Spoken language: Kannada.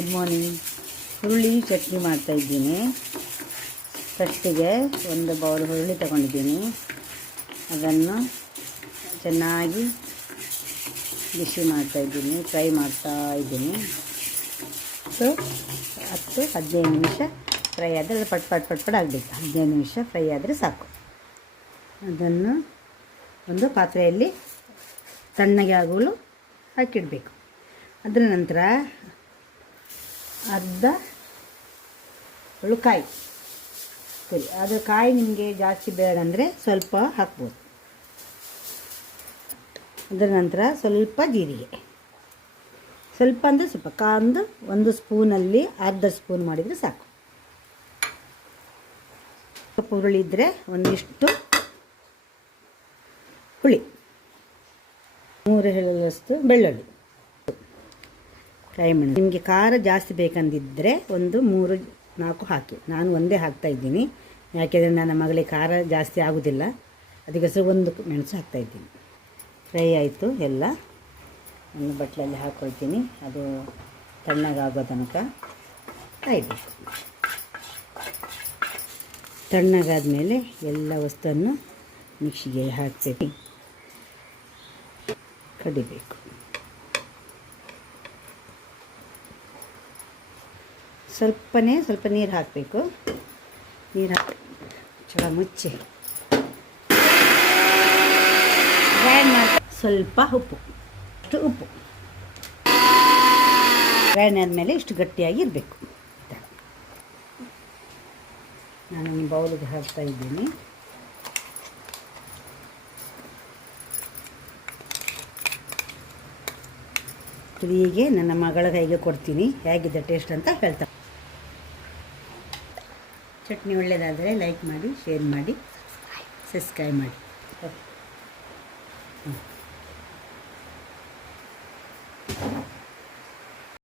Good morning. ಹುರುಳಿ ಚಟ್ನಿ ಮಾಡ್ತಾಯಿದ್ದೀನಿ. ಫಸ್ಟಿಗೆ ಒಂದು ಬೌಲ್ ಹುರುಳಿ ತಗೊಂಡಿದ್ದೀನಿ. ಅದನ್ನು ಚೆನ್ನಾಗಿ ಬಿಸಿ ಮಾಡ್ತಾಯಿದ್ದೀನಿ, ಫ್ರೈ ಮಾಡ್ತಾಯಿದ್ದೀನಿ. 10-15 ನಿಮಿಷ ಫ್ರೈ ಆದರೆ ಪಟ್ ಆಗಬೇಕು. 15 ನಿಮಿಷ ಫ್ರೈ ಆದರೆ ಸಾಕು. ಅದನ್ನು ಒಂದು ಪಾತ್ರೆಯಲ್ಲಿ ತಣ್ಣಗೆ ಆಗಲು ಹಾಕಿಡಬೇಕು. ಅದರ ನಂತರ ಅರ್ಧ ಕಾಯಿ ಸರಿ, ಅದು ಕಾಯಿ ನಿಮಗೆ ಜಾಸ್ತಿ ಬೇಡ ಅಂದರೆ ಸ್ವಲ್ಪ ಹಾಕ್ಬೋದು. ಅದರ ನಂತರ ಸ್ವಲ್ಪ ಜೀರಿಗೆ, ಸ್ವಲ್ಪ ಅಂದರೆ ಸ್ವಲ್ಪ ಒಂದು ಸ್ಪೂನಲ್ಲಿ ಅರ್ಧ ಸ್ಪೂನ್ ಮಾಡಿದರೆ ಸಾಕು. ಹುರುಳಿ ಇದ್ದರೆ ಒಂದಿಷ್ಟು ಹುಳಿ, 3 ಹೆಸರಷ್ಟು ಬೆಳ್ಳುಳ್ಳಿ ಫ್ರೈ ಮಾಡಿ. ನಿಮಗೆ ಖಾರ ಜಾಸ್ತಿ ಬೇಕಂದಿದ್ದರೆ ಒಂದು 3-4 ಹಾಕಿ. ನಾನು ಒಂದೇ ಹಾಕ್ತಾಯಿದ್ದೀನಿ, ಯಾಕೆಂದರೆ ನನ್ನ ಮಗಳಿಗೆ ಖಾರ ಜಾಸ್ತಿ ಆಗೋದಿಲ್ಲ. ಅದಕ್ಕೋಸ್ಕರ ಒಂದು ಮೆಣಸು ಹಾಕ್ತಾಯಿದ್ದೀನಿ. ಫ್ರೈ ಆಯಿತು ಎಲ್ಲ. ಒಂದು ಬಟ್ಲಲ್ಲಿ ಹಾಕ್ಕೊಳ್ತೀನಿ. ಅದು ತಣ್ಣಗಾಗೋ ತನಕ ಕಾಯಬೇಕು. ತಣ್ಣಗಾದ ಮೇಲೆ ಎಲ್ಲ ವಸ್ತುವನ್ನು ಮಿಕ್ಸಿಗೆ ಹಾಕಿ ಕಡಿಬೇಕು. ಸ್ವಲ್ಪ ನೀರು ಹಾಕಬೇಕು. ನೀರು ಹಾಕಿ ಮುಚ್ಚಿ ಗ್ರೈಂಡ್ ಮಾಡಿ. ಸ್ವಲ್ಪ ಉಪ್ಪು ಗ್ರೈಂಡ್ ಆದಮೇಲೆ ಇಷ್ಟು ಗಟ್ಟಿಯಾಗಿ ಇರಬೇಕು. ನಾನು ಈ ಬೌಲಿಗೆ ಹಾಕ್ತಾ ಇದ್ದೀನಿ. ಹೀಗೆ ನನ್ನ ಮಗಳ ಕೈಗೆ ಕೊಡ್ತೀನಿ, ಹೇಗಿದೆ ಟೇಸ್ಟ್ ಅಂತ ಹೇಳ್ತಾರೆ. ಚಟ್ನಿ ಒಳ್ಳೆಯದಾದರೆ ಲೈಕ್ ಮಾಡಿ, ಶೇರ್ ಮಾಡಿ, ಸಬ್ಸ್ಕ್ರೈಬ್ ಮಾಡಿ.